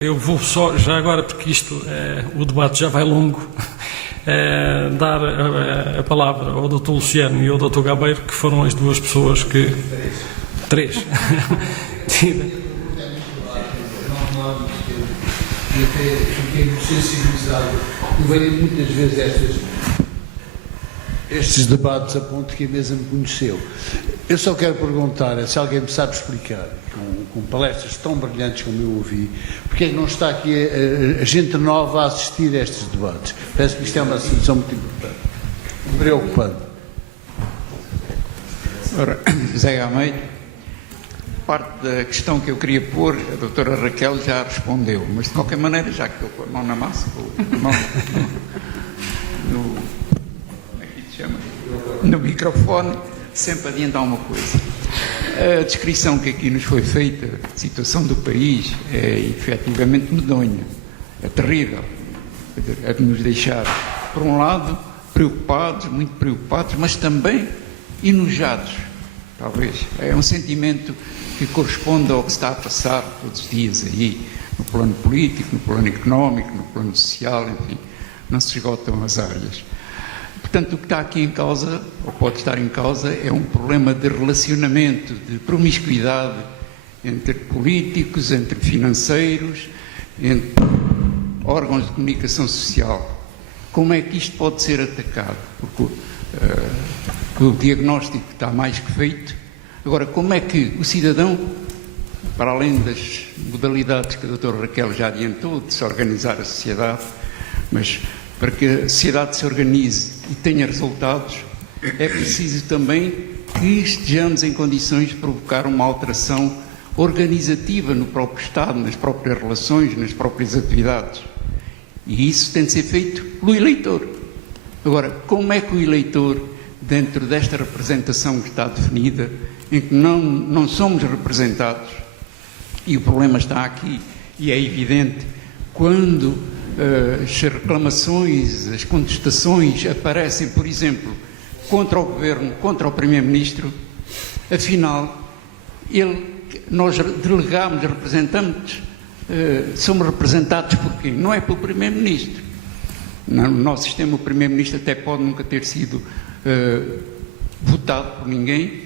Eu vou só, já agora, porque o debate já vai longo, dar a palavra ao Dr. Luciano e ao Dr. Gabeiro, que foram as duas pessoas que... Três. E até fiquei sensibilizado. Eu venho muitas vezes estes debates a ponto que a mesa me conheceu. Eu só quero perguntar se alguém me sabe explicar, com palestras tão brilhantes como eu ouvi, porque é que não está aqui a gente nova a assistir a estes debates. Parece que isto é uma situação muito importante, preocupante. Ora, José Gameiro, parte da questão que eu queria pôr, a doutora Raquel já respondeu, mas de qualquer maneira, já que estou com a mão na massa, no microfone, sempre adiantar uma coisa. A descrição que aqui nos foi feita, a situação do país, é efetivamente medonha, é terrível, é de nos deixar, por um lado, preocupados, muito preocupados, mas também enojados, talvez. É um sentimento que corresponde ao que está a passar todos os dias aí, no plano político, no plano económico, no plano social, enfim, não se esgotam as áreas. Portanto, o que está aqui em causa, ou pode estar em causa, é um problema de relacionamento, de promiscuidade entre políticos, entre financeiros, entre órgãos de comunicação social. Como é que isto pode ser atacado? Porque o diagnóstico está mais que feito. Agora, como é que o cidadão, para além das modalidades que a doutora Raquel já adiantou, de se organizar a sociedade, mas para que a sociedade se organize e tenha resultados, é preciso também que estejamos em condições de provocar uma alteração organizativa no próprio Estado, nas próprias relações, nas próprias atividades. E isso tem de ser feito pelo eleitor. Agora, como é que o eleitor, dentro desta representação que está definida, em que não somos representados, e o problema está aqui, e é evidente, quando as reclamações, as contestações aparecem, por exemplo, contra o Governo, contra o Primeiro-Ministro, afinal, nós delegamos, representamos, somos representados por quê? Não é pelo Primeiro-Ministro. No nosso sistema, o Primeiro-Ministro até pode nunca ter sido votado por ninguém.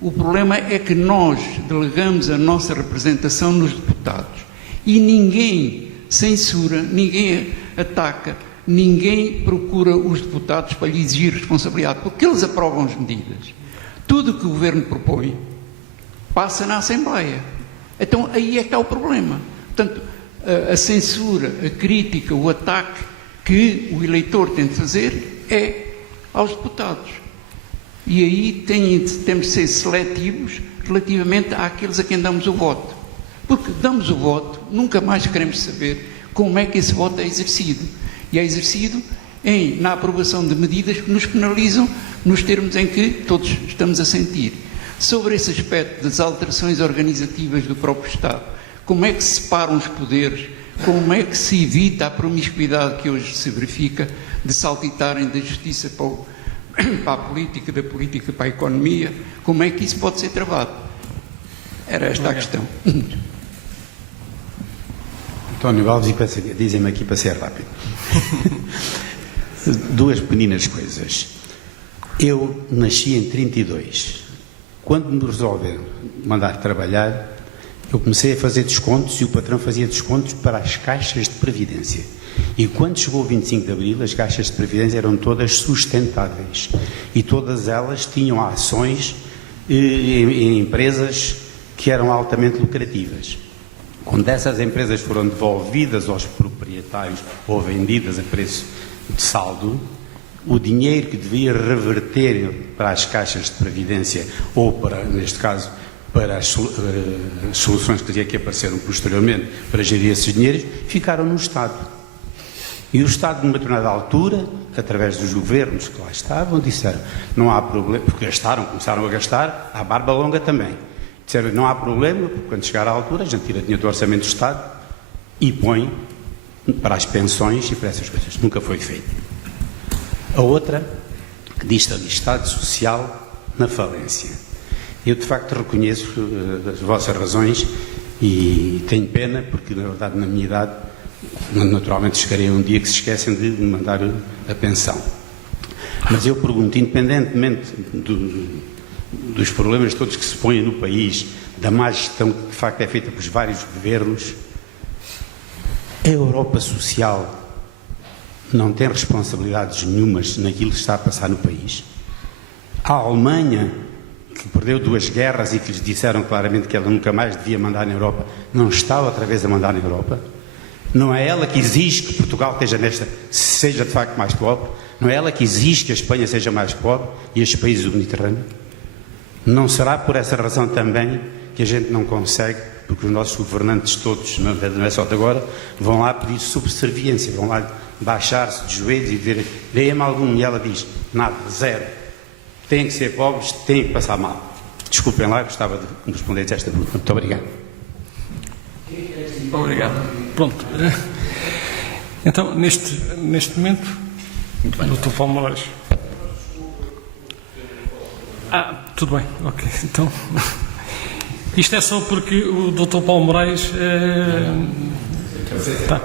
O problema é que nós delegamos a nossa representação nos deputados e ninguém censura, ninguém ataca, ninguém procura os deputados para lhe exigir responsabilidade, porque eles aprovam as medidas. Tudo o que o Governo propõe passa na Assembleia. Então aí é que está o problema. Portanto, a censura, a crítica, o ataque que o eleitor tem de fazer é aos deputados. E aí temos de ser seletivos relativamente àqueles a quem damos o voto. Porque damos o voto, nunca mais queremos saber como é que esse voto é exercido. E é exercido na aprovação de medidas que nos penalizam nos termos em que todos estamos a sentir. Sobre esse aspecto das alterações organizativas do próprio Estado, como é que se separam os poderes, como é que se evita a promiscuidade que hoje se verifica de saltitarem da justiça para a política, da política para a economia, como é que isso pode ser travado? Era esta a questão. António Alves, dizem-me aqui para ser rápido. Duas pequeninas coisas. Eu nasci em 32. Quando me resolveram mandar trabalhar, eu comecei a fazer descontos e o patrão fazia descontos para as caixas de previdência. E quando chegou o 25 de Abril, as caixas de previdência eram todas sustentáveis. E todas elas tinham ações em empresas que eram altamente lucrativas. Quando essas empresas foram devolvidas aos proprietários ou vendidas a preço de saldo, o dinheiro que devia reverter para as caixas de previdência ou para, neste caso, para as soluções que apareceram posteriormente para gerir esses dinheiros, ficaram no Estado. E o Estado, numa determinada altura, através dos governos que lá estavam, disseram, não há problema, porque começaram a gastar, à barba longa também. Disseram, não há problema, porque quando chegar à altura, a gente tira dinheiro do Orçamento do Estado e põe para as pensões e para essas coisas. Nunca foi feito. A outra, que diz ali, Estado Social na falência. Eu, de facto, reconheço as vossas razões E tenho pena, porque na verdade na minha idade, naturalmente chegarei a um dia que se esquecem de me mandar a pensão. Mas eu pergunto, independentemente dos problemas todos que se põem no país, da má gestão que de facto é feita pelos vários governos, a Europa social não tem responsabilidades nenhumas naquilo que está a passar no país. A Alemanha, que perdeu 2 guerras e que lhes disseram claramente que ela nunca mais devia mandar na Europa, não está outra vez a mandar na Europa. Não é ela que exige que Portugal seja de facto mais pobre. Não é ela que exige que a Espanha seja mais pobre e estes países do Mediterrâneo. Não será por essa razão também que a gente não consegue, porque os nossos governantes todos, não é só de agora, vão lá pedir subserviência, vão lá baixar-se de joelhos e dizer, dê-me algum, e ela diz, nada, zero. Têm que ser pobres, têm que passar mal. Desculpem lá, gostava de me responder a esta pergunta. Muito obrigado. Obrigado. Pronto. Então, neste momento, Dr. Paulo Moraes. Tudo bem, ok. Então, isto é só porque o Dr. Paulo Moraes tá.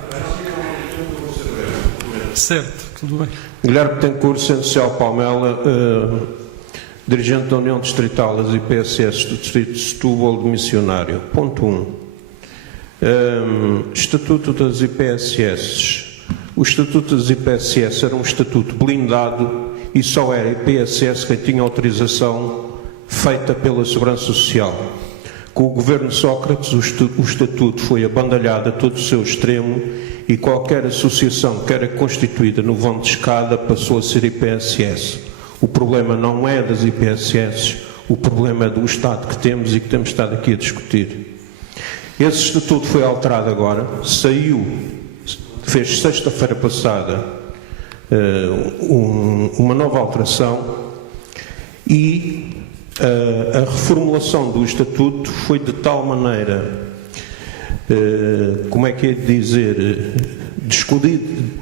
Certo, tudo bem. Guilherme Betancourt, Essencial Palmela, dirigente da União Distrital das IPSS do Distrito de Setúbal, de missionário. Ponto 1. Estatuto das IPSS. O Estatuto das IPSS era um estatuto blindado e só era IPSS quem tinha autorização feita pela Segurança Social. Com o governo Sócrates, o estatuto foi abandalhado a todo o seu extremo e qualquer associação que era constituída no vão de escada passou a ser IPSS. O problema não é das IPSS, o problema é do Estado que temos e que temos estado aqui a discutir. Esse estatuto foi alterado agora, fez sexta-feira passada uma nova alteração e a reformulação do estatuto foi de tal maneira, como é que é de dizer,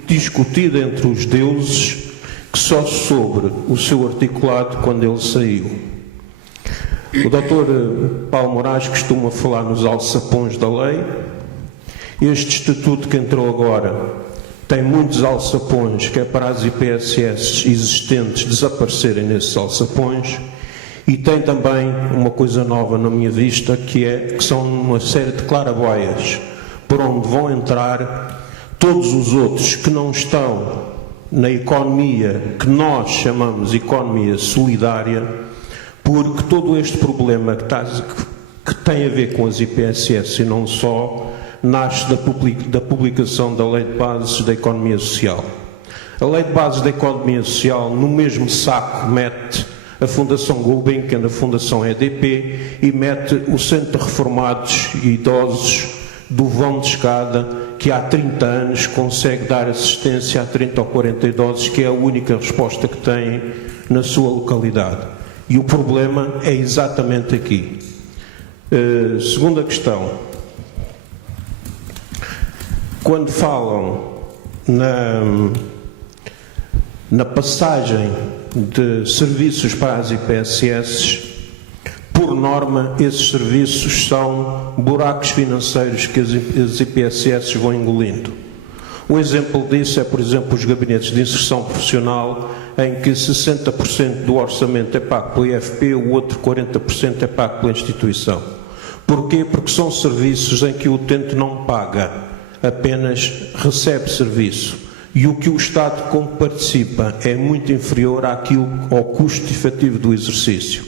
discutida entre os deuses, que só sobre o seu articulado quando ele saiu. O Dr. Paulo Moraes costuma falar nos alçapões da lei. Este estatuto que entrou agora tem muitos alçapões, que é para as IPSS existentes desaparecerem nesses alçapões, e tem também uma coisa nova na minha vista, que são uma série de claraboias, por onde vão entrar todos os outros que não estão na economia que nós chamamos economia solidária, porque todo este problema que tem a ver com as IPSS e não só, nasce da publicação da Lei de Bases da Economia Social. A Lei de Bases da Economia Social, no mesmo saco, mete a Fundação Gulbenkian, a Fundação EDP, e mete o Centro de Reformados e Idosos do Vão de Escada, que há 30 anos consegue dar assistência a 30 ou 40 idosos, que é a única resposta que têm na sua localidade. E o problema é exatamente aqui. Segunda questão. Quando falam na passagem de serviços para as IPSS, por norma, esses serviços são buracos financeiros que as IPSS vão engolindo. Um exemplo disso é, por exemplo, os gabinetes de inserção profissional, em que 60% do orçamento é pago pelo IFP, o outro 40% é pago pela instituição. Porquê? Porque são serviços em que o utente não paga, apenas recebe serviço. E o que o Estado, como participa, é muito inferior ao custo efetivo do exercício.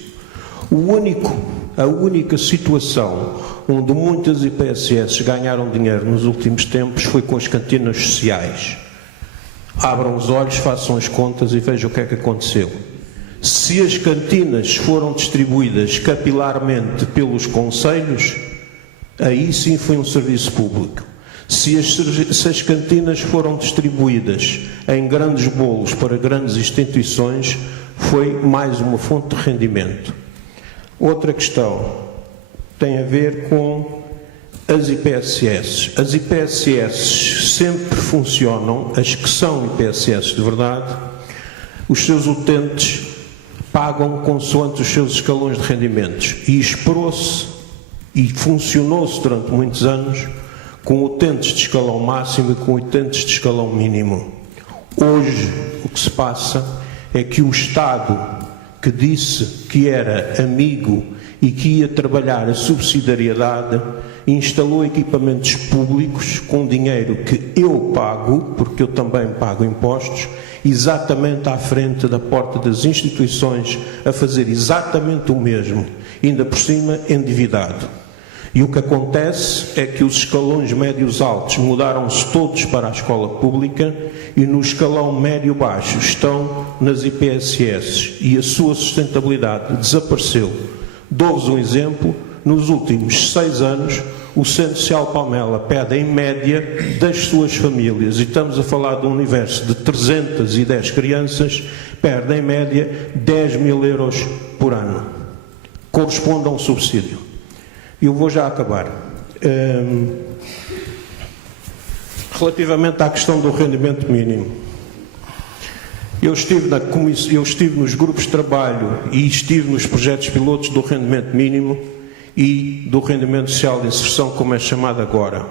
A única situação onde muitas IPSS ganharam dinheiro nos últimos tempos foi com as cantinas sociais. Abram os olhos, façam as contas e vejam o que é que aconteceu. Se as cantinas foram distribuídas capilarmente pelos concelhos, aí sim foi um serviço público. Se as cantinas foram distribuídas em grandes bolos para grandes instituições, foi mais uma fonte de rendimento. Outra questão tem a ver com as IPSS. As IPSS sempre funcionam, as que são IPSS de verdade, os seus utentes pagam consoante os seus escalões de rendimentos. E esperou-se e funcionou-se durante muitos anos com utentes de escalão máximo e com utentes de escalão mínimo. Hoje, o que se passa é que o Estado, que disse que era amigo e que ia trabalhar a subsidiariedade, instalou equipamentos públicos com dinheiro que eu pago, porque eu também pago impostos, exatamente à frente da porta das instituições, a fazer exatamente o mesmo, ainda por cima endividado. E o que acontece é que os escalões médios altos mudaram-se todos para a escola pública e no escalão médio-baixo estão nas IPSS e a sua sustentabilidade desapareceu. Dou-vos um exemplo: nos últimos 6 anos o Centro Social Palmela pede em média das suas famílias, e estamos a falar de um universo de 310 crianças, perde em média 10.000 euros por ano. Corresponde a um subsídio. Eu vou já acabar. Relativamente à questão do rendimento mínimo, eu estive nos grupos de trabalho e estive nos projetos pilotos do rendimento mínimo e do rendimento social de inserção, como é chamado agora.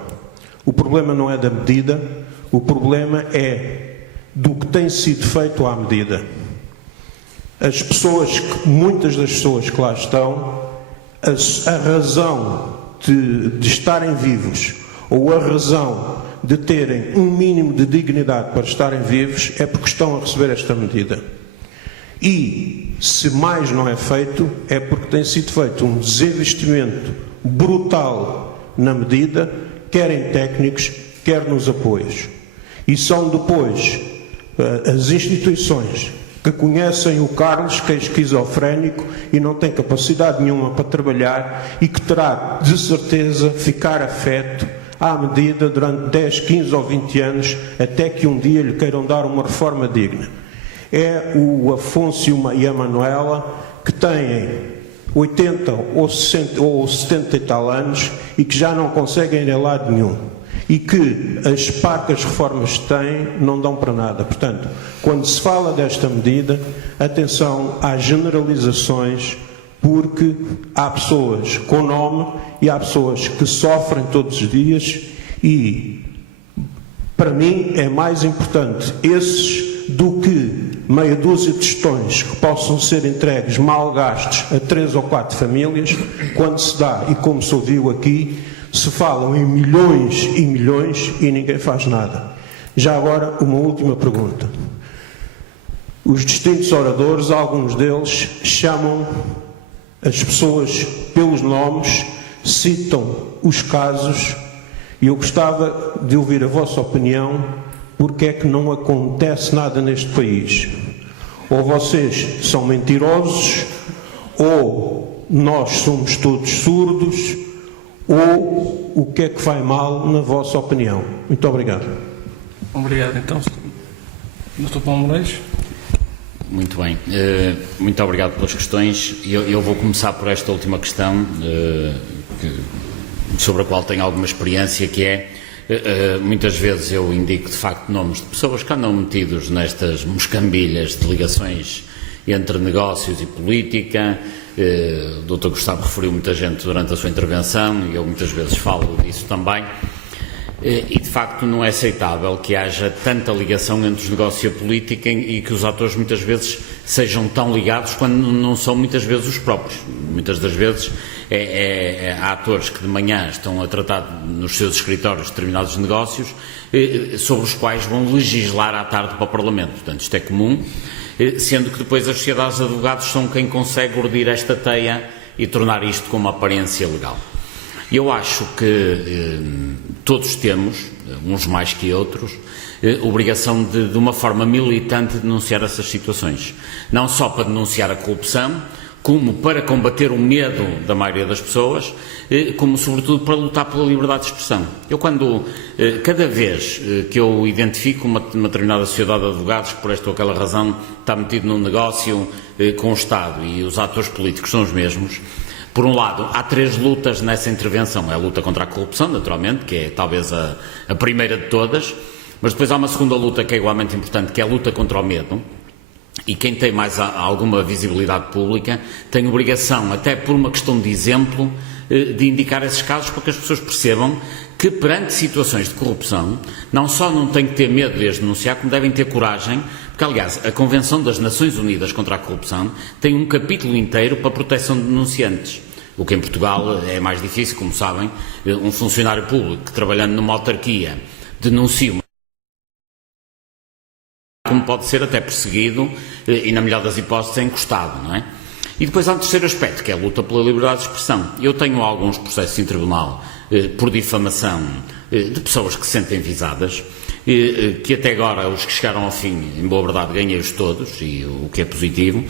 O problema não é da medida, o problema é do que tem sido feito à medida. As pessoas, muitas das pessoas que lá estão, a razão de estarem vivos ou a razão de terem um mínimo de dignidade para estarem vivos é porque estão a receber esta medida. E, se mais não é feito, é porque tem sido feito um desinvestimento brutal na medida, quer em técnicos, quer nos apoios. E são depois as instituições que conhecem o Carlos, que é esquizofrénico e não tem capacidade nenhuma para trabalhar e que terá, de certeza, ficar afeto à medida durante 10, 15 ou 20 anos, até que um dia lhe queiram dar uma reforma digna. É o Afonso e a Manuela, que têm 80 ou 60 ou 70 e tal anos e que já não conseguem ir a lado nenhum. E que as parcas reformas que têm não dão para nada. Portanto, quando se fala desta medida, atenção às generalizações, porque há pessoas com nome e há pessoas que sofrem todos os dias e, para mim, é mais importante esses do que meia dúzia de tostões que possam ser entregues mal gastos a 3 ou 4 famílias, quando se dá, e como se ouviu aqui, se falam em milhões e milhões e ninguém faz nada. Já agora, uma última pergunta. Os distintos oradores, alguns deles, chamam as pessoas pelos nomes, citam os casos, e eu gostava de ouvir a vossa opinião, porque é que não acontece nada neste país. Ou vocês são mentirosos, ou nós somos todos surdos, ou o que é que vai mal na vossa opinião? Muito obrigado. Obrigado, então. Dr. Paulo Moraes. Muito bem. Muito obrigado pelas questões. Eu vou começar por esta última questão, sobre a qual tenho alguma experiência, que é, muitas vezes eu indico de facto nomes de pessoas que andam metidos nestas moscambilhas de ligações entre negócios e política. O Dr. Gustavo referiu muita gente durante a sua intervenção e eu muitas vezes falo disso também. E de facto não é aceitável que haja tanta ligação entre os negócios e a política e que os atores muitas vezes sejam tão ligados quando não são muitas vezes os próprios. Muitas das vezes há atores que de manhã estão a tratar nos seus escritórios determinados negócios sobre os quais vão legislar à tarde para o Parlamento. Portanto, isto é comum, sendo que depois as sociedades de advogados são quem consegue urdir esta teia e tornar isto com uma aparência legal. Eu acho que todos temos, uns mais que outros, obrigação de uma forma militante, denunciar essas situações. Não só para denunciar a corrupção, como para combater o medo da maioria das pessoas, como sobretudo para lutar pela liberdade de expressão. Cada vez que eu identifico uma determinada sociedade de advogados que por esta ou aquela razão está metido num negócio com o Estado e os atores políticos são os mesmos, por um lado, há 3 lutas nessa intervenção. É a luta contra a corrupção, naturalmente, que é talvez a primeira de todas, mas depois há uma segunda luta que é igualmente importante, que é a luta contra o medo. E quem tem mais alguma visibilidade pública tem obrigação, até por uma questão de exemplo, de indicar esses casos para que as pessoas percebam que perante situações de corrupção não só não têm que ter medo de as denunciar, como devem ter coragem, porque aliás a Convenção das Nações Unidas contra a Corrupção tem um capítulo inteiro para a proteção de denunciantes. O que em Portugal é mais difícil, como sabem, um funcionário público que trabalhando numa autarquia denuncia uma, como pode ser até perseguido e, na melhor das hipóteses, é encostado, não é? E depois há um terceiro aspecto, que é a luta pela liberdade de expressão. Eu tenho alguns processos em tribunal por difamação de pessoas que se sentem visadas, que até agora, os que chegaram ao fim, em boa verdade, ganhei-os todos, e o que é positivo,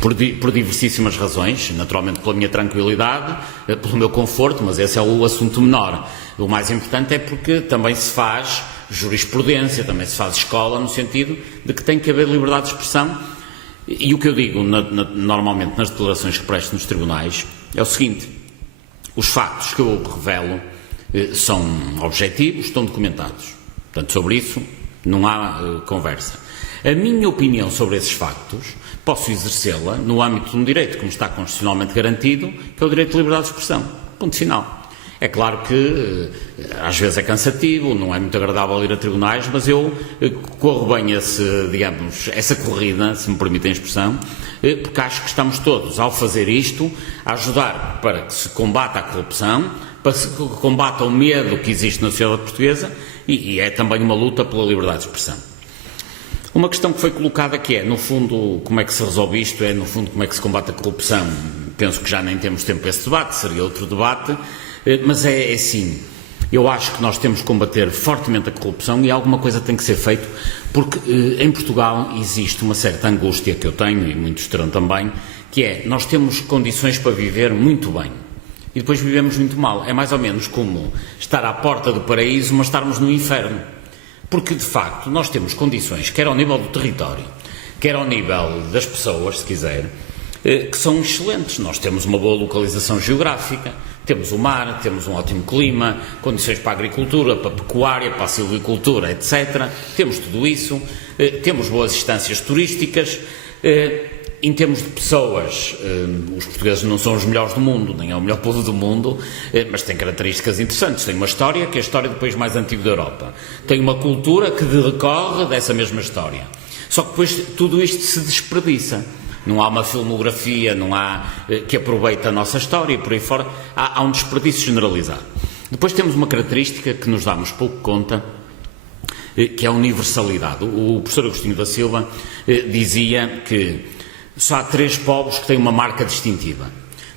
por diversíssimas razões, naturalmente pela minha tranquilidade, pelo meu conforto, mas esse é o assunto menor. O mais importante é porque também se faz jurisprudência, também se faz escola, no sentido de que tem que haver liberdade de expressão. E o que eu digo normalmente nas declarações que presto nos tribunais é o seguinte: os factos que eu revelo são objetivos, estão documentados. Portanto, sobre isso não há conversa. A minha opinião sobre esses factos posso exercê-la no âmbito de um direito, como está constitucionalmente garantido, que é o direito de liberdade de expressão. Ponto final. É claro que às vezes é cansativo, não é muito agradável ir a tribunais, mas eu corro bem essa corrida, se me permitem a expressão, porque acho que estamos todos, ao fazer isto, a ajudar para que se combata a corrupção, para que se combata o medo que existe na sociedade portuguesa e é também uma luta pela liberdade de expressão. Uma questão que foi colocada que é, no fundo, como é que se resolve isto, no fundo, como é que se combate a corrupção. Penso que já nem temos tempo para esse debate, seria outro debate, mas é assim. Eu acho que nós temos que combater fortemente a corrupção e alguma coisa tem que ser feito, porque em Portugal existe uma certa angústia que eu tenho, e muitos terão também, que é, nós temos condições para viver muito bem e depois vivemos muito mal. É mais ou menos como estar à porta do paraíso, mas estarmos no inferno. Porque, de facto, nós temos condições, quer ao nível do território, quer ao nível das pessoas, se quiser, que são excelentes. Nós temos uma boa localização geográfica, temos o mar, temos um ótimo clima, condições para a agricultura, para a pecuária, para a silvicultura, etc. Temos tudo isso, temos boas instâncias turísticas. Em termos de pessoas, os portugueses não são os melhores do mundo, nem é o melhor povo do mundo, mas têm características interessantes. Tem uma história que é a história do país mais antigo da Europa. Tem uma cultura que decorre dessa mesma história. Só que depois tudo isto se desperdiça. Não há uma filmografia, não há que aproveita a nossa história e por aí fora. Há um desperdício generalizado. Depois temos uma característica que nos damos pouco conta, que é a universalidade. O professor Agostinho da Silva dizia que só há 3 povos que têm uma marca distintiva,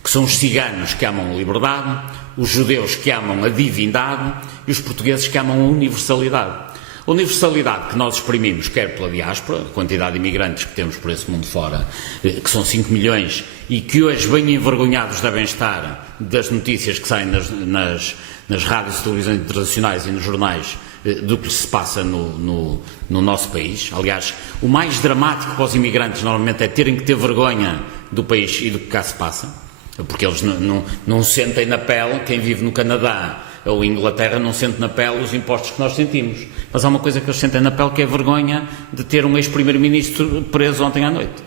que são os ciganos, que amam a liberdade, os judeus, que amam a divindade, e os portugueses, que amam a universalidade. A universalidade que nós exprimimos, quer pela diáspora, a quantidade de imigrantes que temos por esse mundo fora, que são 5 milhões, e que hoje bem envergonhados devem estar das notícias que saem nas rádios e televisões internacionais e nos jornais, do que se passa no nosso país. Aliás, o mais dramático para os imigrantes normalmente é terem que ter vergonha do país e do que cá se passa, porque eles não sentem na pele, quem vive no Canadá ou Inglaterra não sente na pele os impostos que nós sentimos, mas há uma coisa que eles sentem na pele, que é a vergonha de ter um ex-primeiro-ministro preso ontem à noite.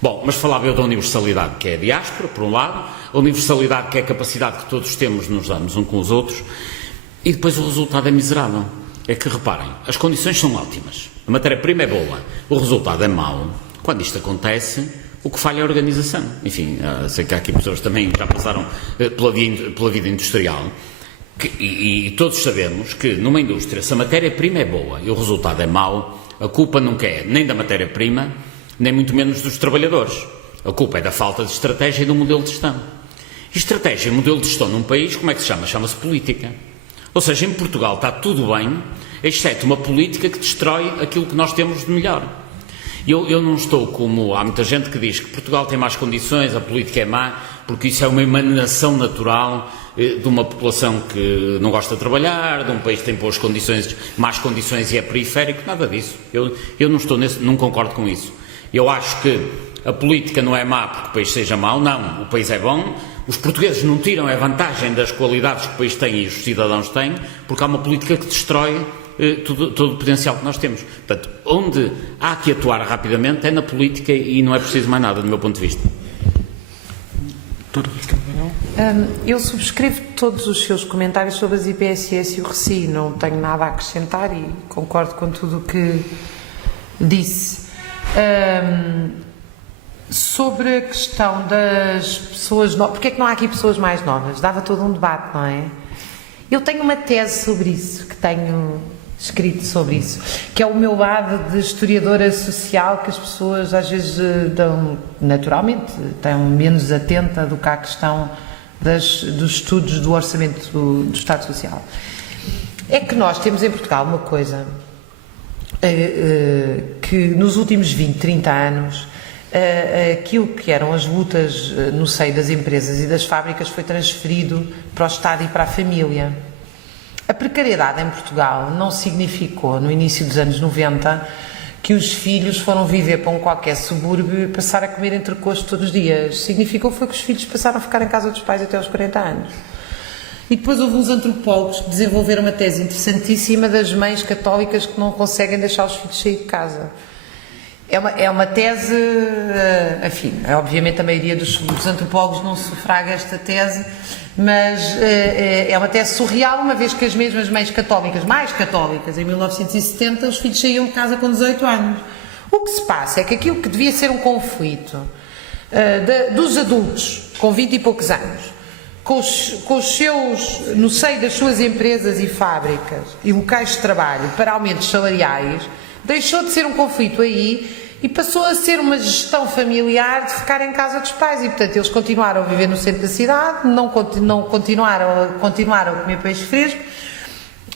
Bom, mas falava eu da universalidade, que é a diáspora, por um lado, a universalidade, que é a capacidade que todos temos de nos darmos uns com os outros. E depois o resultado é miserável. É que, reparem, as condições são ótimas, a matéria-prima é boa, o resultado é mau. Quando isto acontece, o que falha é a organização. Enfim, sei que há aqui pessoas também que já passaram pela vida industrial, e todos sabemos que numa indústria, se a matéria-prima é boa e o resultado é mau, a culpa nunca é nem da matéria-prima, nem muito menos dos trabalhadores. A culpa é da falta de estratégia e do modelo de gestão. E estratégia e modelo de gestão num país, como é que se chama? Chama-se política. Ou seja, em Portugal está tudo bem, exceto uma política que destrói aquilo que nós temos de melhor. Eu não estou como... Há muita gente que diz que Portugal tem más condições, a política é má, porque isso é uma emanação natural de uma população que não gosta de trabalhar, de um país que tem más condições e é periférico, nada disso. Eu não estou não concordo com isso. Eu acho que a política não é má porque o país seja mau, não, o país é bom. Os portugueses não tiram a vantagem das qualidades que o país tem e os cidadãos têm, porque há uma política que destrói todo o potencial que nós temos. Portanto, onde há que atuar rapidamente é na política e não é preciso mais nada, do meu ponto de vista. Muito Doutora Raquel Manuel. Eu subscrevo todos os seus comentários sobre as IPSS e o RECI, não tenho nada a acrescentar e concordo com tudo o que disse. Sobre a questão das pessoas novas, porque é que não há aqui pessoas mais novas? Dava todo um debate, não é? Eu tenho uma tese sobre isso, que tenho escrito sobre isso, que é o meu lado de historiadora social, que as pessoas às vezes dão, naturalmente, estão menos atenta do que à questão dos estudos do orçamento do Estado Social. É que nós temos em Portugal uma coisa que nos últimos 20, 30 anos aquilo que eram as lutas no seio das empresas e das fábricas foi transferido para o Estado e para a família. A precariedade em Portugal não significou, no início dos anos 90, que os filhos foram viver para um qualquer subúrbio e passar a comer entrecosto todos os dias. Significou foi que os filhos passaram a ficar em casa dos pais até aos 40 anos. E depois houve uns antropólogos que desenvolveram uma tese interessantíssima das mães católicas que não conseguem deixar os filhos sair de casa. É uma tese, enfim, obviamente a maioria dos antropólogos não sufraga esta tese, mas é uma tese surreal, uma vez que as mesmas mães católicas, mais católicas, em 1970, os filhos saíam de casa com 18 anos. O que se passa é que aquilo que devia ser um conflito dos adultos com 20 e poucos anos, com os seus, no seio das suas empresas e fábricas e locais de trabalho para aumentos salariais, deixou de ser um conflito aí e passou a ser uma gestão familiar de ficar em casa dos pais e, portanto, eles continuaram a viver no centro da cidade, não continuaram a comer peixe fresco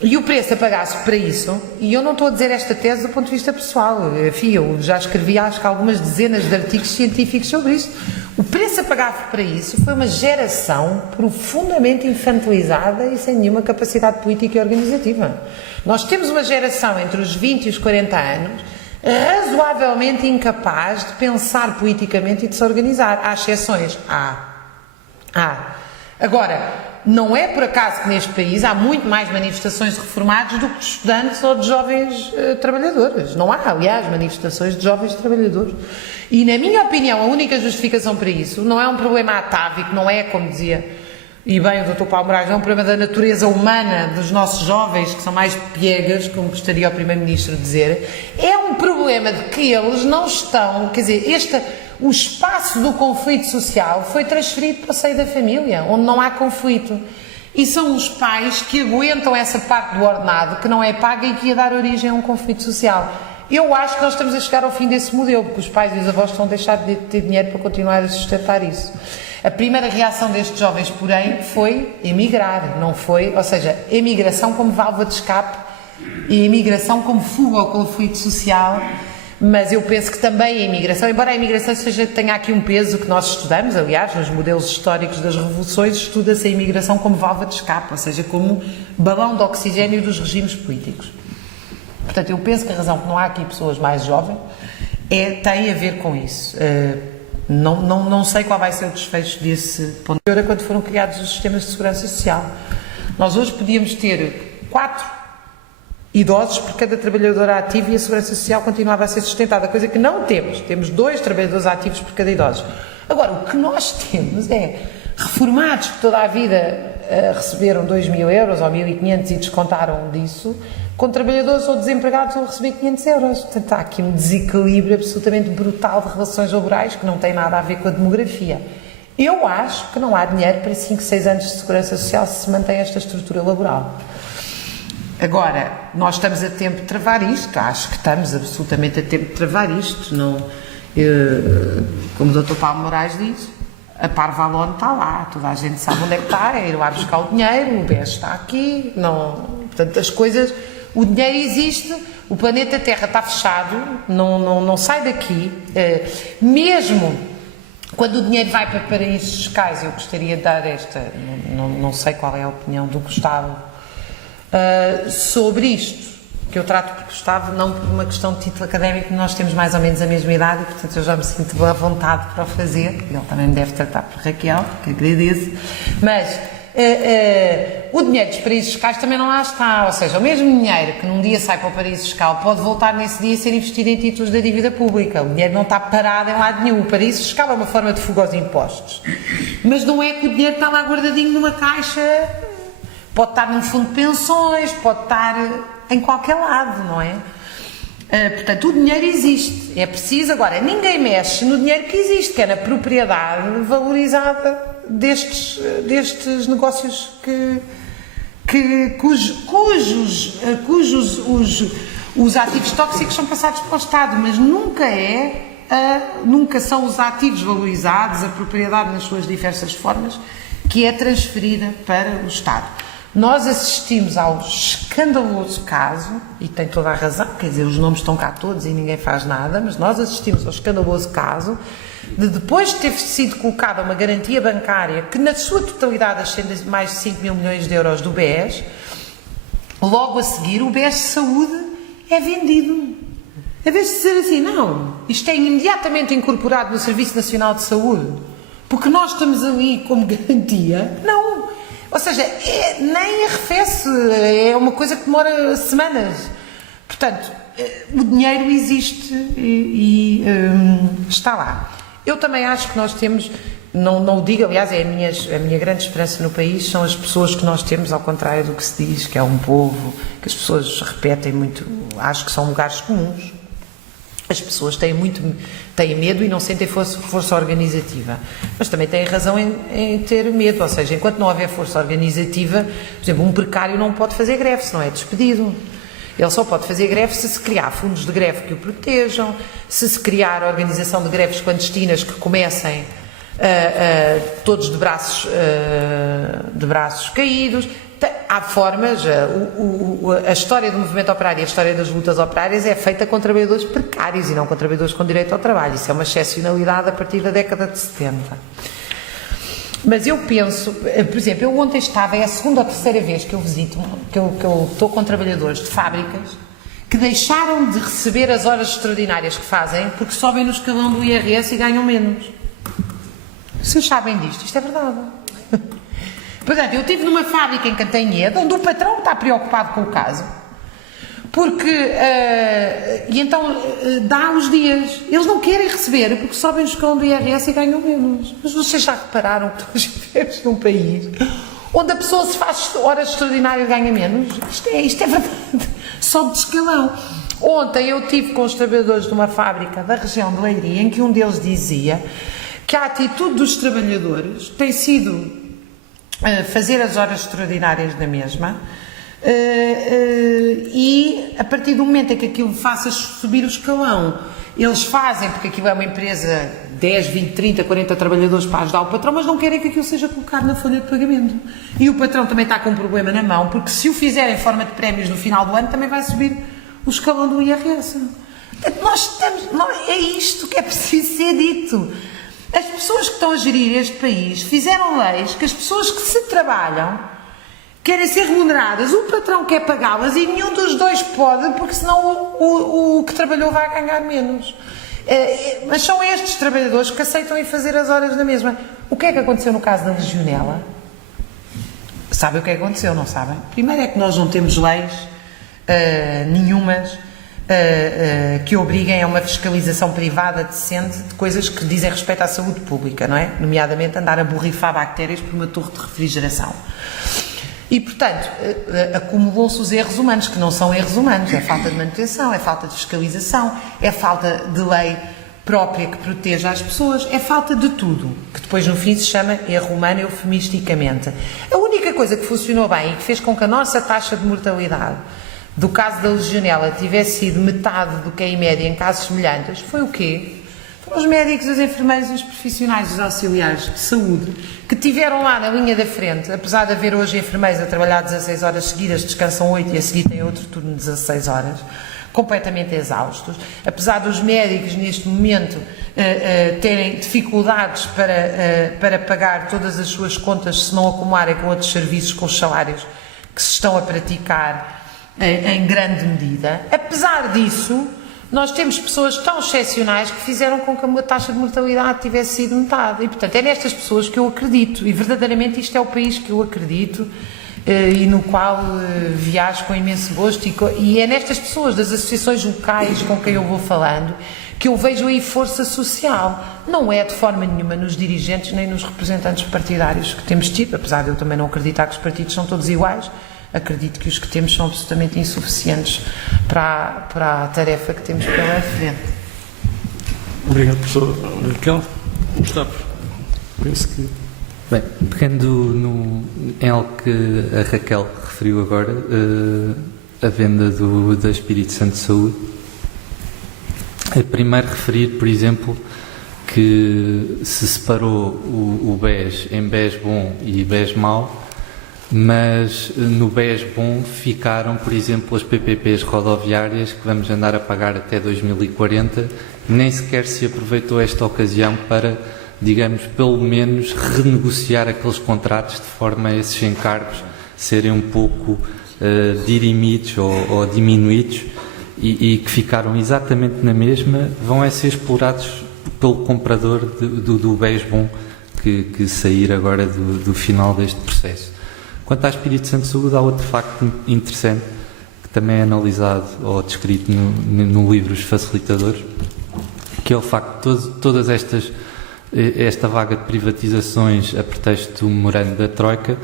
e o preço a pagar-se para isso, e eu não estou a dizer esta tese do ponto de vista pessoal, enfim, eu já escrevi acho que algumas dezenas de artigos científicos sobre isto. O preço a pagar para isso foi uma geração profundamente infantilizada e sem nenhuma capacidade política e organizativa. Nós temos uma geração entre os 20 e os 40 anos razoavelmente incapaz de pensar politicamente e de se organizar. Há exceções? Há. Agora, não é por acaso que neste país há muito mais manifestações de reformados do que de estudantes ou de jovens trabalhadores. Não há, aliás, manifestações de jovens trabalhadores. E, na minha opinião, a única justificação para isso não é um problema atávico, não é, como dizia e bem o Dr. Paulo Moraes, é um problema da natureza humana dos nossos jovens, que são mais piegas, como gostaria o Primeiro-Ministro de dizer. É um problema de que eles não estão, quer dizer, o espaço do conflito social foi transferido para o seio da família, onde não há conflito. E são os pais que aguentam essa parte do ordenado que não é paga e que ia dar origem a um conflito social. Eu acho que nós estamos a chegar ao fim desse modelo, porque os pais e os avós estão a deixar de ter dinheiro para continuar a sustentar isso. A primeira reação destes jovens, porém, foi emigrar, não foi, ou seja, emigração como válvula de escape e imigração como fuga ao conflito social, mas eu penso que também a imigração, embora a imigração tenha aqui um peso que nós estudamos, aliás, nos modelos históricos das revoluções, estuda-se a imigração como válvula de escape, ou seja, como balão de oxigênio dos regimes políticos. Portanto, eu penso que a razão que não há aqui pessoas mais jovens tem a ver com isso. Não sei qual vai ser o desfecho desse ponto de vista quando foram criados os sistemas de segurança social. Nós hoje podíamos ter 4 idosos por cada trabalhador ativo e a segurança social continuava a ser sustentada, coisa que não temos. Temos 2 trabalhadores ativos por cada idoso. Agora, o que nós temos é reformados que toda a vida receberam 2.000 euros ou 1.500 e descontaram disso, com trabalhadores ou desempregados ou receber 500 euros. Portanto, há aqui um desequilíbrio absolutamente brutal de relações laborais que não tem nada a ver com a demografia. Eu acho que não há dinheiro para 5, 6 anos de segurança social se se mantém esta estrutura laboral. Agora, nós estamos a tempo de travar isto, acho que estamos absolutamente a tempo de travar isto. Não, como o Dr. Paulo Moraes diz, a Parvalon está lá, toda a gente sabe onde é que está, é ir lá buscar o dinheiro, o BES está aqui, portanto as coisas, o dinheiro existe, o planeta Terra está fechado, não sai daqui, mesmo quando o dinheiro vai para paraísos fiscais. Eu gostaria de dar não sei qual é a opinião do Gustavo sobre isto, que eu trato por Gustavo, não por uma questão de título académico, nós temos mais ou menos a mesma idade e, portanto, eu já me sinto à vontade para o fazer. Ele também me deve tratar por Raquel, que agradeço. Mas o dinheiro dos paraísos fiscais também não lá está, ou seja, o mesmo dinheiro que num dia sai para o paraíso fiscal pode voltar nesse dia a ser investido em títulos da dívida pública. O dinheiro não está parado em lado nenhum. O paraíso fiscal é uma forma de fuga aos impostos, mas não é que o dinheiro está lá guardadinho numa caixa, pode estar num fundo de pensões, pode estar em qualquer lado, não é? Portanto, o dinheiro existe, é preciso. Agora, ninguém mexe no dinheiro que existe, que é na propriedade valorizada destes negócios cujos os ativos tóxicos são passados para o Estado, mas nunca são os ativos valorizados, a propriedade nas suas diversas formas, que é transferida para o Estado. Nós assistimos ao escandaloso caso, e tem toda a razão, quer dizer, os nomes estão cá todos e ninguém faz nada, mas nós assistimos ao escandaloso caso de, depois de ter sido colocada uma garantia bancária que na sua totalidade ascende a mais de 5 mil milhões de euros do BES, logo a seguir o BES de Saúde é vendido. Em vez de dizer assim, não, isto é imediatamente incorporado no Serviço Nacional de Saúde, porque nós estamos ali como garantia, não. Ou seja, nem arrefece, é uma coisa que demora semanas. Portanto, o dinheiro existe e está lá. Eu também acho que nós temos, não o digo, aliás, é a minha grande esperança no país, são as pessoas que nós temos, ao contrário do que se diz, que é um povo, que as pessoas repetem muito, acho que são lugares comuns. As pessoas têm medo e não sentem força organizativa. Mas também têm razão em ter medo, ou seja, enquanto não houver força organizativa, por exemplo, um precário não pode fazer greve, se não é despedido. Ele só pode fazer greve se se criar fundos de greve que o protejam, se criar organização de greves clandestinas que comecem todos de braços caídos. Há formas, a história do movimento operário e a história das lutas operárias é feita com trabalhadores precários e não com trabalhadores com direito ao trabalho. Isso é uma excepcionalidade a partir da década de 70. Mas eu penso, por exemplo, eu ontem estava, é a segunda ou terceira vez que eu visito, que eu estou com trabalhadores de fábricas que deixaram de receber as horas extraordinárias que fazem porque sobem no escalão do IRS e ganham menos. Vocês sabem disto? Isto é verdade. Portanto, eu estive numa fábrica em Cantanhede, onde o patrão está preocupado com o caso, porque, e então dá os dias, eles não querem receber, porque sobem no escalão do IRS e ganham menos. Mas vocês já repararam que nós vivemos num país onde a pessoa se faz horas extraordinárias e ganha menos? Isto é verdade, sobe de escalão. Ontem eu estive com os trabalhadores de uma fábrica da região de Leiria, em que um deles dizia que a atitude dos trabalhadores tem sido fazer as horas extraordinárias da mesma e a partir do momento em que aquilo faça subir o escalão, eles fazem, porque aquilo é uma empresa 10, 20, 30, 40 trabalhadores para ajudar o patrão, mas não querem que aquilo seja colocado na folha de pagamento. E o patrão também está com um problema na mão, porque se o fizer em forma de prémios no final do ano, também vai subir o escalão do IRS. É isto que é preciso ser dito. As pessoas que estão a gerir este país fizeram leis que as pessoas que se trabalham querem ser remuneradas, o patrão quer pagá-las e nenhum dos dois pode, porque senão o que trabalhou vai ganhar menos. Mas são estes trabalhadores que aceitam ir fazer as horas na mesma. O que é que aconteceu no caso da legionela? Sabem o que é que aconteceu, não sabem? Primeiro é que nós não temos leis nenhumas que obriguem a uma fiscalização privada decente de coisas que dizem respeito à saúde pública, não é? Nomeadamente andar a borrifar bactérias por uma torre de refrigeração. E, portanto, acumulou-se os erros humanos, que não são erros humanos, é falta de manutenção, é falta de fiscalização, é falta de lei própria que proteja as pessoas, é falta de tudo, que depois no fim se chama erro humano eufemisticamente. A única coisa que funcionou bem e que fez com que a nossa taxa de mortalidade do caso da legionela tivesse sido metade do que é em média em casos semelhantes, foi o quê? Foram os médicos, os enfermeiros e os profissionais, os auxiliares de saúde, que tiveram lá na linha da frente, apesar de haver hoje enfermeiros a trabalhar 16 horas seguidas, descansam 8 e a seguir têm outro turno de 16 horas, completamente exaustos, apesar dos médicos neste momento terem dificuldades para pagar todas as suas contas se não acumularem com outros serviços, com os salários que se estão a praticar em grande medida. Apesar disso, nós temos pessoas tão excepcionais que fizeram com que a taxa de mortalidade tivesse sido metade. E, portanto, é nestas pessoas que eu acredito, e verdadeiramente isto é o país que eu acredito, e no qual viajo com imenso gosto, e é nestas pessoas, das associações locais com quem eu vou falando, que eu vejo aí força social. Não é de forma nenhuma nos dirigentes nem nos representantes partidários que temos tido, apesar de eu também não acreditar que os partidos são todos iguais. Acredito que os que temos são absolutamente insuficientes para a tarefa que temos pela frente. Obrigado, professor Raquel. Gustavo, penso que... Bem, pegando em algo que a Raquel referiu agora, a venda da Espírito Santo de Saúde, é primeiro referir, por exemplo, que se separou o BES em BES bom e BES mau, mas no BES bom ficaram, por exemplo, as PPPs rodoviárias que vamos andar a pagar até 2040, nem sequer se aproveitou esta ocasião para, digamos, pelo menos renegociar aqueles contratos de forma a esses encargos serem um pouco dirimidos ou diminuídos e que ficaram exatamente na mesma, vão ser explorados pelo comprador do BES bom que sair agora do final deste processo. Quanto à Espírito Santo de Saúde, há outro facto interessante que também é analisado ou descrito no livro Os Facilitadores, que é o facto de todas esta vaga de privatizações a pretexto do memorando da Troika,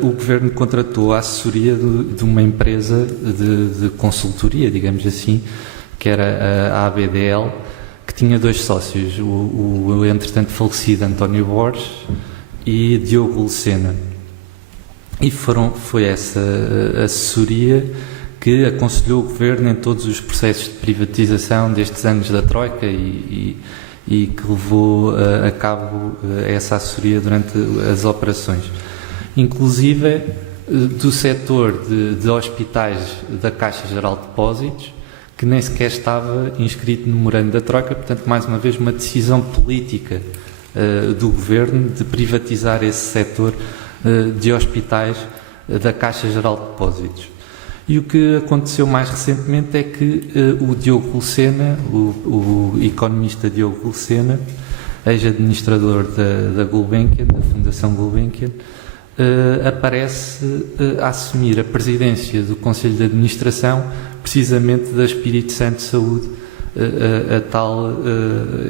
o Governo contratou a assessoria de uma empresa de consultoria, digamos assim, que era a ABDL, que tinha dois sócios, o entretanto falecido António Borges e Diogo Lucena. E foi essa assessoria que aconselhou o Governo em todos os processos de privatização destes anos da Troika e que levou a cabo essa assessoria durante as operações. Inclusive do setor de hospitais da Caixa Geral de Depósitos, que nem sequer estava inscrito no memorando da Troika, portanto, mais uma vez, uma decisão política do Governo de privatizar esse setor de hospitais da Caixa Geral de Depósitos. E o que aconteceu mais recentemente é que o Diogo Lucena, o economista Diogo Lucena, ex-administrador da Gulbenkian, da Fundação Gulbenkian, aparece a assumir a presidência do Conselho de Administração, precisamente da Espírito Santo de Saúde, a tal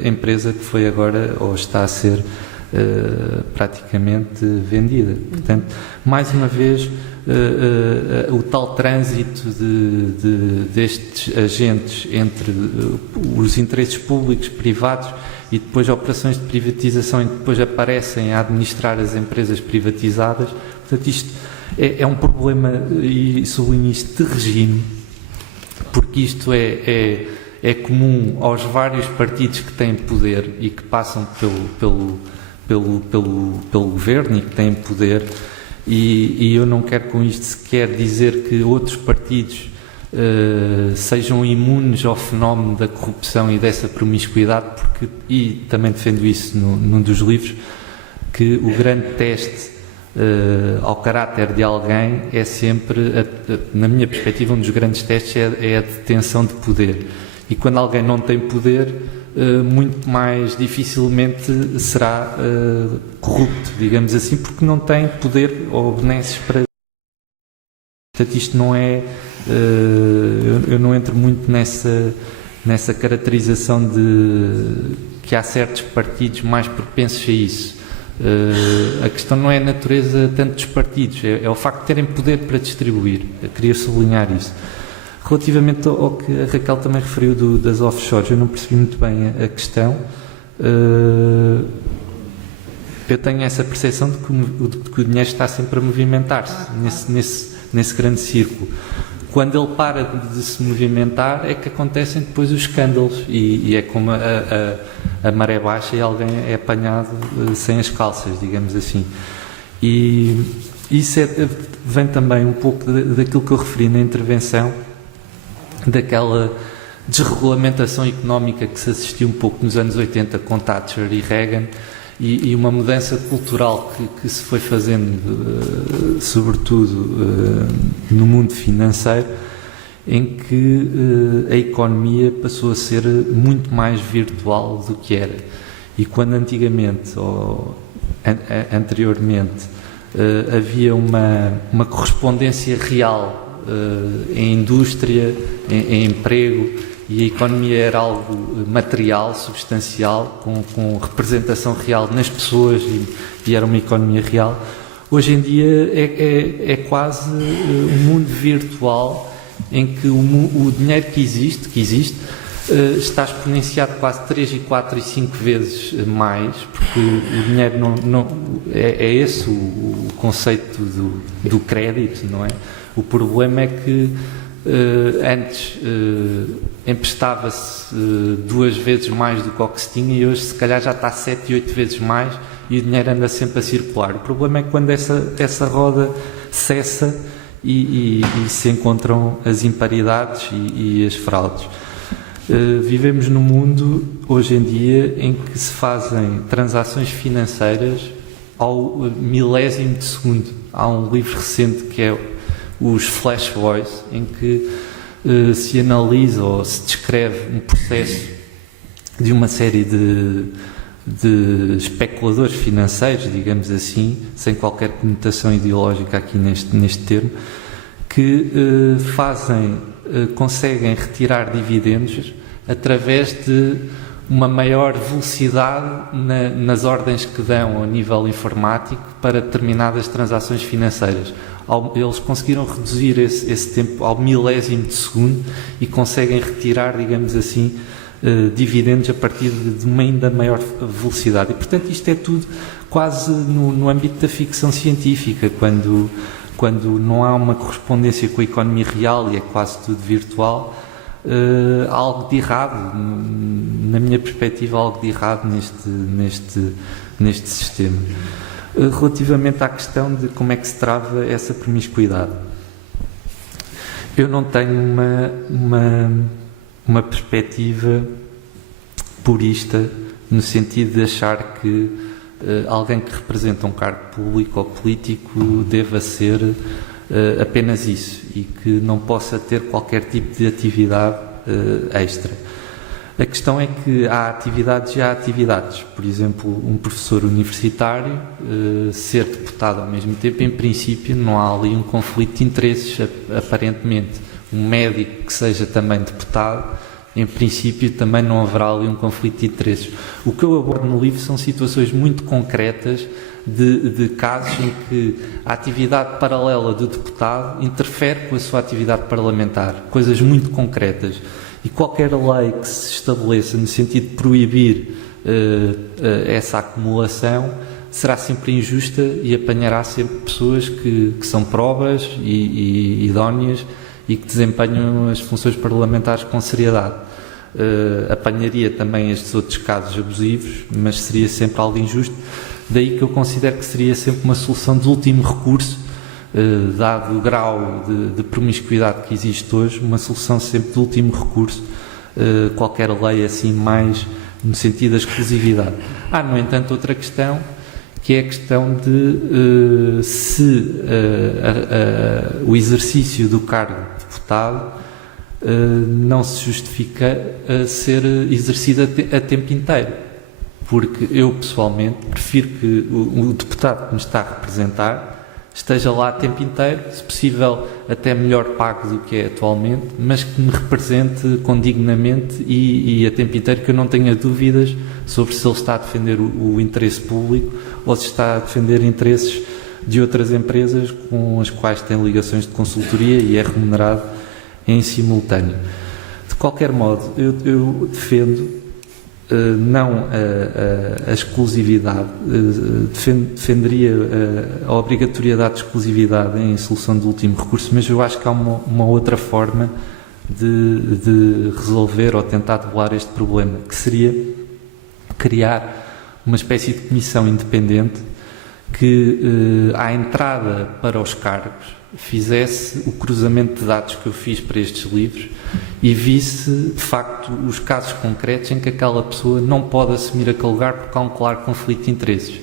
empresa que foi agora, ou está a ser praticamente vendida. Portanto, mais uma vez, o tal trânsito destes agentes entre os interesses públicos, privados e depois operações de privatização em que depois aparecem a administrar as empresas privatizadas. Portanto, isto é um problema, e sublinho isto, de regime, porque isto é comum aos vários partidos que têm poder e que passam pelo Governo e que têm poder, e eu não quero com isto sequer dizer que outros partidos sejam imunes ao fenómeno da corrupção e dessa promiscuidade, e também defendo isso num dos livros, que o grande teste ao caráter de alguém é sempre, na minha perspectiva, um dos grandes testes é a detenção de poder, e quando alguém não tem poder, muito mais dificilmente será corrupto, digamos assim, porque não tem poder ou benesses para... Portanto, isto não é... eu não entro muito nessa caracterização de que há certos partidos mais propensos a isso. A questão não é a natureza tanto dos partidos, é o facto de terem poder para distribuir. Eu queria sublinhar isso. Relativamente ao que a Raquel também referiu das offshores, eu não percebi muito bem a questão. Eu tenho essa percepção de que o dinheiro está sempre a movimentar-se nesse grande círculo. Quando ele para de se movimentar é que acontecem depois os escândalos e é como a maré baixa e alguém é apanhado sem as calças, digamos assim. E isso vem também um pouco daquilo que eu referi na intervenção, daquela desregulamentação económica que se assistiu um pouco nos anos 80 com Thatcher e Reagan, e uma mudança cultural que se foi fazendo, sobretudo no mundo financeiro, em que a economia passou a ser muito mais virtual do que era. E quando antigamente, ou anteriormente, havia uma correspondência real em indústria, em emprego, e a economia era algo material, substancial, com representação real nas pessoas, e era uma economia real. Hoje em dia é quase um mundo virtual em que o dinheiro que existe, está exponenciado quase 3, 4 e 5 vezes mais, porque o dinheiro é esse o conceito do crédito, não é? O problema é que antes emprestava-se 2 vezes mais do que o que se tinha, e hoje se calhar já está 7 e 8 vezes mais, e o dinheiro anda sempre a circular. O problema é que quando essa roda cessa e se encontram as imparidades e as fraudes. Vivemos num mundo, hoje em dia, em que se fazem transações financeiras ao milésimo de segundo. Há um livro recente que é os Flash Boys, em que se analisa ou se descreve um processo de uma série de especuladores financeiros, digamos assim, sem qualquer conotação ideológica aqui neste termo, que conseguem retirar dividendos através de uma maior velocidade nas ordens que dão a nível informático para determinadas transações financeiras. Eles conseguiram reduzir esse tempo ao milésimo de segundo e conseguem retirar, digamos assim, dividendos a partir de uma ainda maior velocidade. E, portanto, isto é tudo quase no âmbito da ficção científica, quando não há uma correspondência com a economia real e é quase tudo virtual. Há algo de errado, na minha perspectiva, há algo de errado neste sistema. Relativamente à questão de como é que se trava essa promiscuidade, eu não tenho uma perspectiva purista, no sentido de achar que alguém que representa um cargo público ou político deva ser apenas isso e que não possa ter qualquer tipo de atividade extra. A questão é que há atividades e há atividades. Por exemplo, um professor universitário ser deputado ao mesmo tempo, em princípio não há ali um conflito de interesses, aparentemente. Um médico que seja também deputado, em princípio também não haverá ali um conflito de interesses. O que eu abordo no livro são situações muito concretas de casos em que a atividade paralela do deputado interfere com a sua atividade parlamentar, coisas muito concretas. E qualquer lei que se estabeleça no sentido de proibir essa acumulação será sempre injusta e apanhará sempre pessoas que são próbas e idóneas e que desempenham as funções parlamentares com seriedade. Apanharia também estes outros casos abusivos, mas seria sempre algo injusto. Daí que eu considero que seria sempre uma solução de último recurso, dado o grau de promiscuidade que existe hoje, uma solução sempre de último recurso, qualquer lei assim mais no sentido da exclusividade. Há, no entanto, outra questão, que é a questão de se o exercício do cargo de deputado não se justifica ser exercido a tempo inteiro. Porque eu, pessoalmente, prefiro que o deputado que me está a representar esteja lá a tempo inteiro, se possível até melhor pago do que é atualmente, mas que me represente condignamente e a tempo inteiro, que eu não tenha dúvidas sobre se ele está a defender o interesse público ou se está a defender interesses de outras empresas com as quais tem ligações de consultoria e é remunerado em simultâneo. De qualquer modo, eu defendo não a exclusividade, defenderia a obrigatoriedade de exclusividade em solução de último recurso, mas eu acho que há uma outra forma de resolver ou tentar debelar este problema, que seria criar uma espécie de comissão independente que, à entrada para os cargos, fizesse o cruzamento de dados que eu fiz para estes livros e visse, de facto, os casos concretos em que aquela pessoa não pode assumir aquele lugar porque há um claro conflito de interesses.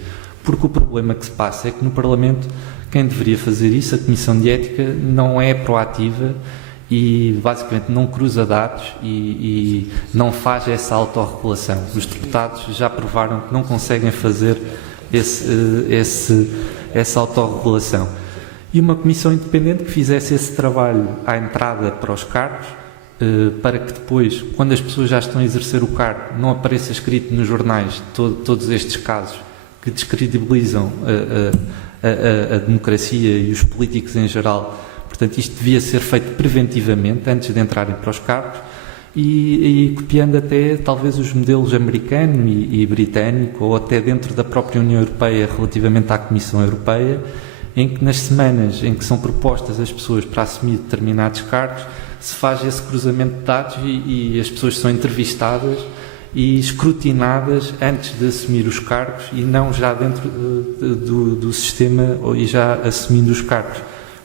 Porque o problema que se passa é que no Parlamento quem deveria fazer isso, a Comissão de Ética, não é proativa e basicamente não cruza dados e não faz essa autorregulação. Os deputados já provaram que não conseguem fazer essa autorregulação. E uma comissão independente que fizesse esse trabalho à entrada para os cargos, para que depois, quando as pessoas já estão a exercer o cargo, não apareça escrito nos jornais todos estes casos que descredibilizam a democracia e os políticos em geral. Portanto, isto devia ser feito preventivamente, antes de entrarem para os cargos, e copiando até talvez os modelos americano e britânico, ou até dentro da própria União Europeia relativamente à Comissão Europeia, em que nas semanas em que são propostas as pessoas para assumir determinados cargos, se faz esse cruzamento de dados e as pessoas são entrevistadas e escrutinadas antes de assumir os cargos e não já dentro do sistema e já assumindo os cargos.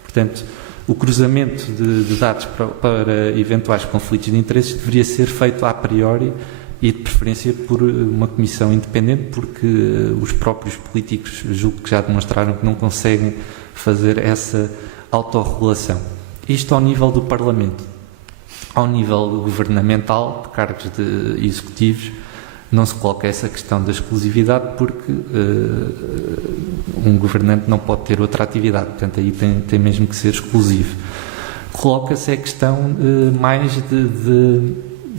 Portanto, o cruzamento de dados para eventuais conflitos de interesses deveria ser feito a priori e de preferência por uma comissão independente, porque os próprios políticos julgo que já demonstraram que não conseguem fazer essa autorregulação. Isto ao nível do Parlamento. Ao nível governamental, de cargos de executivos, não se coloca essa questão da exclusividade, porque um governante não pode ter outra atividade, portanto aí tem mesmo que ser exclusivo. Coloca-se a questão mais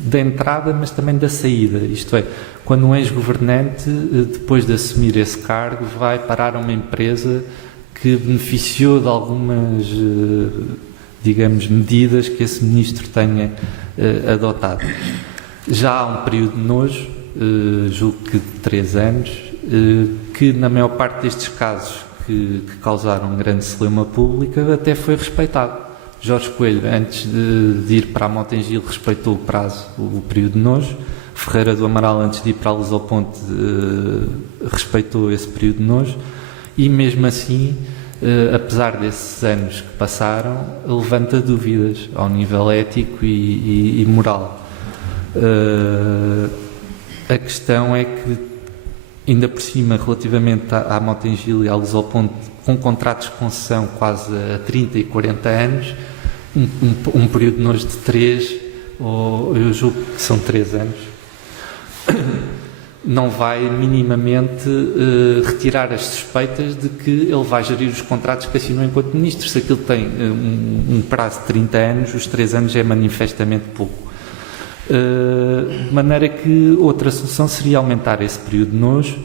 da entrada, mas também da saída, isto é, quando um ex-governante, depois de assumir esse cargo, vai parar a uma empresa que beneficiou de algumas, digamos, medidas que esse ministro tenha adotado. Já há um período de nojo, julgo que de 3 anos, que na maior parte destes casos que causaram grande celeuma pública até foi respeitado. Jorge Coelho, antes de ir para a Mota-Engil, respeitou o prazo, o período de nojo. Ferreira do Amaral, antes de ir para a Lusoponte, respeitou esse período de nojo. E mesmo assim, apesar desses anos que passaram, levanta dúvidas ao nível ético e moral. A questão é que, ainda por cima, relativamente à Mota-Engil e à Lusoponte, com contratos de concessão quase a 30 e 40 anos, um período de nojo de 3, ou eu julgo que são 3 anos, não vai minimamente retirar as suspeitas de que ele vai gerir os contratos que assinou enquanto ministro. Se aquilo tem um prazo de 30 anos, os 3 anos é manifestamente pouco. De maneira que outra solução seria aumentar esse período de nojo,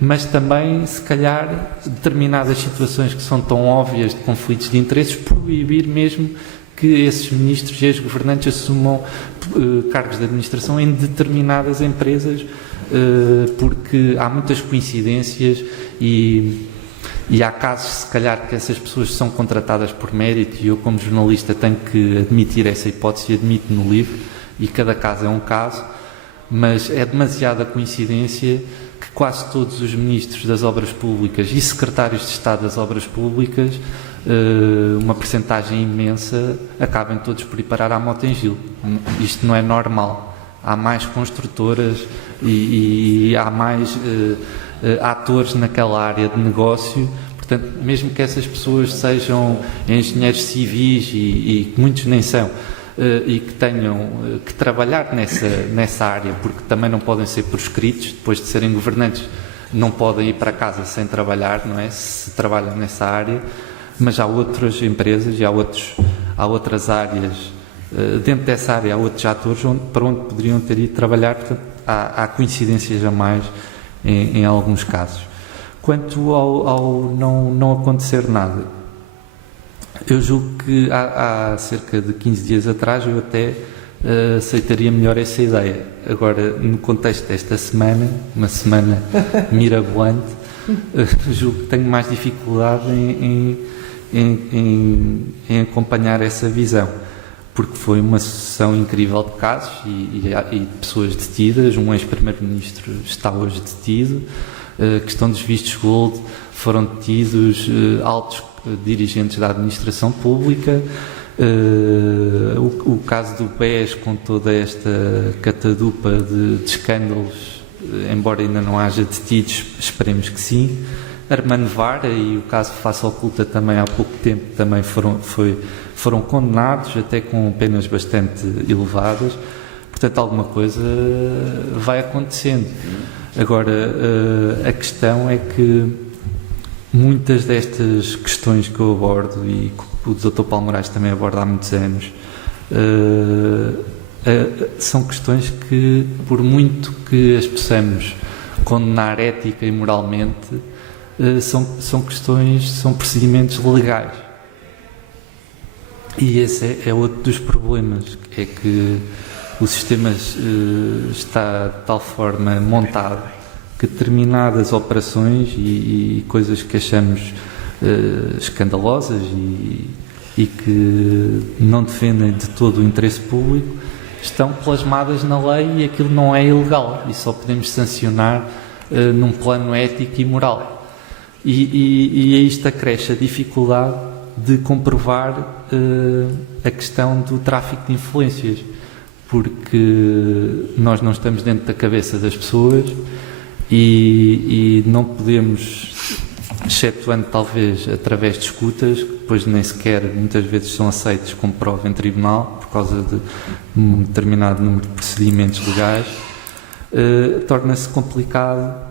mas também, se calhar, determinadas situações que são tão óbvias de conflitos de interesses, proibir mesmo que esses ministros e ex-governantes assumam cargos de administração em determinadas empresas, porque há muitas coincidências e há casos, se calhar, que essas pessoas são contratadas por mérito, e eu, como jornalista, tenho que admitir essa hipótese e admito no livro, e cada caso é um caso, mas é demasiada coincidência que quase todos os ministros das obras públicas e secretários de Estado das obras públicas, uma percentagem imensa, acabem todos por ir parar à Mota-Engil. Isto não é normal. Há mais construtoras e há mais atores naquela área de negócio. Portanto, mesmo que essas pessoas sejam engenheiros civis e muitos nem são, e que tenham que trabalhar nessa área, porque também não podem ser proscritos, depois de serem governantes não podem ir para casa sem trabalhar, não é? Se trabalham nessa área, mas há outras empresas e há outras áreas, dentro dessa área há outros atores para onde poderiam ter ido trabalhar, portanto há coincidências a mais em alguns casos. Quanto ao não acontecer nada, eu julgo que há cerca de 15 dias atrás eu até aceitaria melhor essa ideia. Agora, no contexto desta semana, uma semana mirabolante, julgo que tenho mais dificuldade em acompanhar essa visão, porque foi uma sucessão incrível de casos e de pessoas detidas. Um ex-primeiro-ministro está hoje detido, questão dos vistos gold, foram detidos altos dirigentes da administração pública, o caso do BES, com toda esta catadupa de escândalos, embora ainda não haja detidos, esperemos que sim. Armando Vara e o caso Face Oculta também há pouco tempo também foram condenados, até com penas bastante elevadas. Portanto, alguma coisa vai acontecendo. Agora, a questão é que muitas destas questões que eu abordo e que o Dr. Paulo Moraes também aborda há muitos anos, são questões que, por muito que as possamos condenar ética e moralmente, são questões, são procedimentos legais. E esse é outro dos problemas, é que o sistema está de tal forma montado que determinadas operações e coisas que achamos escandalosas e que não defendem de todo o interesse público estão plasmadas na lei e aquilo não é ilegal e só podemos sancionar num plano ético e moral. E a isto acresce a dificuldade de comprovar a questão do tráfico de influências, porque nós não estamos dentro da cabeça das pessoas e não podemos, excetuando talvez através de escutas, que depois nem sequer muitas vezes são aceitos como prova em tribunal por causa de um determinado número de procedimentos legais, torna-se complicado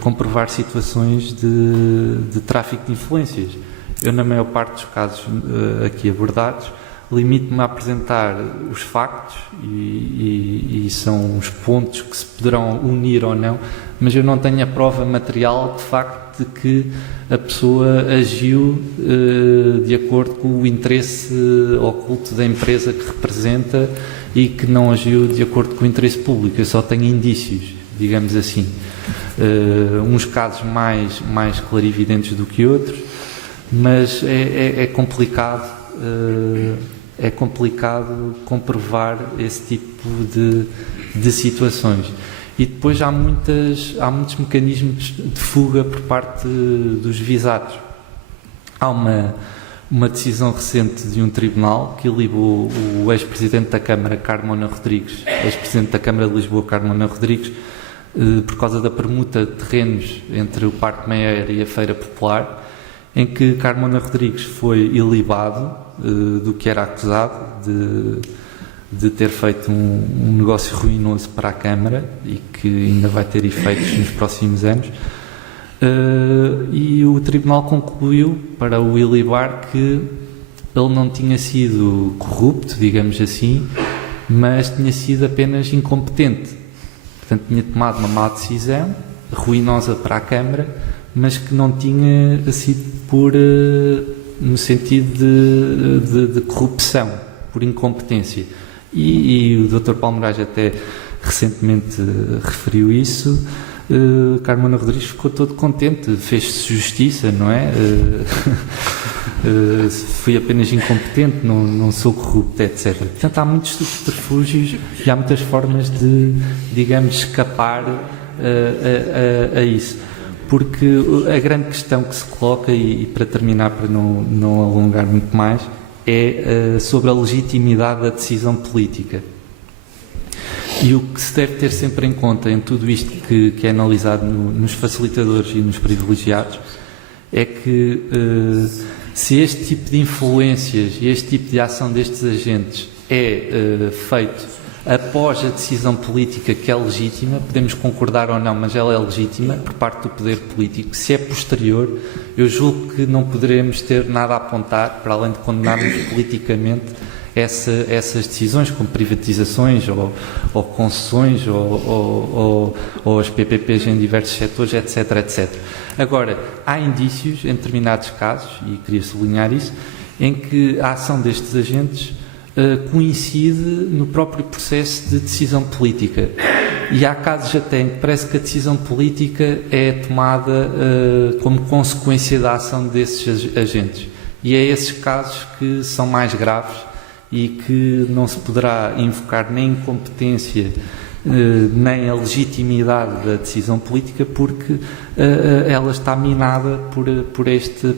comprovar situações de tráfico de influências. Eu, na maior parte dos casos aqui abordados, limito-me a apresentar os factos e são os pontos que se poderão unir ou não, mas eu não tenho a prova material de facto de que a pessoa agiu de acordo com o interesse oculto da empresa que representa e que não agiu de acordo com o interesse público. Eu só tenho indícios, digamos assim. Uns casos mais clarividentes do que outros, mas é complicado. É complicado comprovar esse tipo de situações. E depois há muitos mecanismos de fuga por parte dos visados. Há uma decisão recente de um tribunal que ilibou o ex-presidente da Câmara, Carmona Rodrigues, ex-presidente da Câmara de Lisboa, Carmona Rodrigues, por causa da permuta de terrenos entre o Parque Meyer e a Feira Popular, em que Carmona Rodrigues foi ilibado do que era acusado de ter feito um negócio ruinoso para a Câmara e que ainda vai ter efeitos nos próximos anos. E o Tribunal concluiu, para o ilibar, que ele não tinha sido corrupto, digamos assim, mas tinha sido apenas incompetente. Portanto, tinha tomado uma má decisão, ruinosa para a Câmara, mas que não tinha sido no sentido de corrupção, por incompetência. E o Dr. Paulo Moraes até recentemente referiu isso. Carmona Rodrigues ficou todo contente, fez-se justiça, não é? Fui apenas incompetente, não sou corrupto, etc. Portanto, há muitos subterfúgios e há muitas formas de, digamos, escapar a isso. Porque a grande questão que se coloca, e para terminar, para não alongar muito mais, é sobre a legitimidade da decisão política. E o que se deve ter sempre em conta em tudo isto que é analisado nos facilitadores e nos privilegiados é que se este tipo de influências e este tipo de ação destes agentes é feito após a decisão política, que é legítima, podemos concordar ou não, mas ela é legítima por parte do poder político. Se é posterior, eu julgo que não poderemos ter nada a apontar, para além de condenarmos politicamente essas decisões, como privatizações ou concessões ou as PPPs em diversos setores, etc, etc. Agora, há indícios, em determinados casos, e queria sublinhar isso, em que a ação destes agentes coincide no próprio processo de decisão política. E há casos até em que parece que a decisão política é tomada como consequência da ação desses agentes. E é esses casos que são mais graves e que não se poderá invocar nem incompetência nem a legitimidade da decisão política, porque ela está minada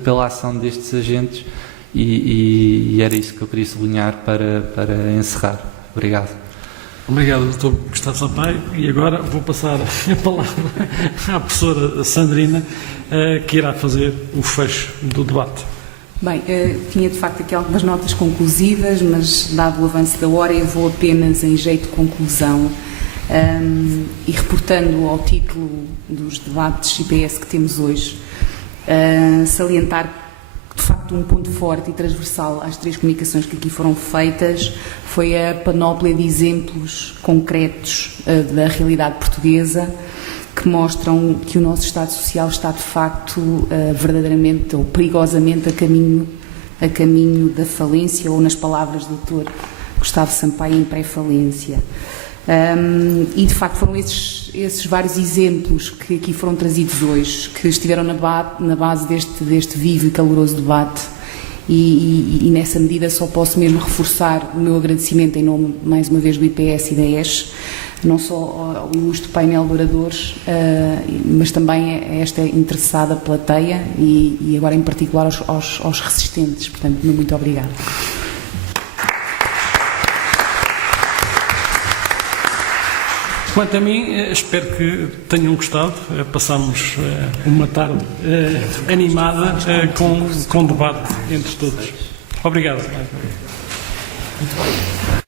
pela ação destes agentes. E era isso que eu queria sublinhar para encerrar. Obrigado. Obrigado, Dr. Gustavo Sampaio. E agora vou passar a palavra à professora Sandrina, que irá fazer o fecho do debate. Bem, tinha de facto aqui algumas notas conclusivas, mas dado o avanço da hora eu vou apenas em jeito de conclusão e reportando ao título dos debates IPS que temos hoje, salientar de facto um ponto forte e transversal às 3 comunicações que aqui foram feitas foi a panóplia de exemplos concretos da realidade portuguesa que mostram que o nosso Estado Social está de facto verdadeiramente ou perigosamente a caminho da falência, ou nas palavras do Dr. Gustavo Sampaio, em pré-falência. E de facto foram esses vários exemplos que aqui foram trazidos hoje, que estiveram na base deste vivo e caloroso debate, e nessa medida só posso mesmo reforçar o meu agradecimento em nome, mais uma vez, do IPS e da ESH, não só ao ilustre painel de oradores, mas também a esta interessada plateia e agora em particular aos resistentes. Portanto, muito obrigada. Quanto a mim, espero que tenham gostado. Passamos uma tarde animada com debate entre todos. Obrigado. Muito bem.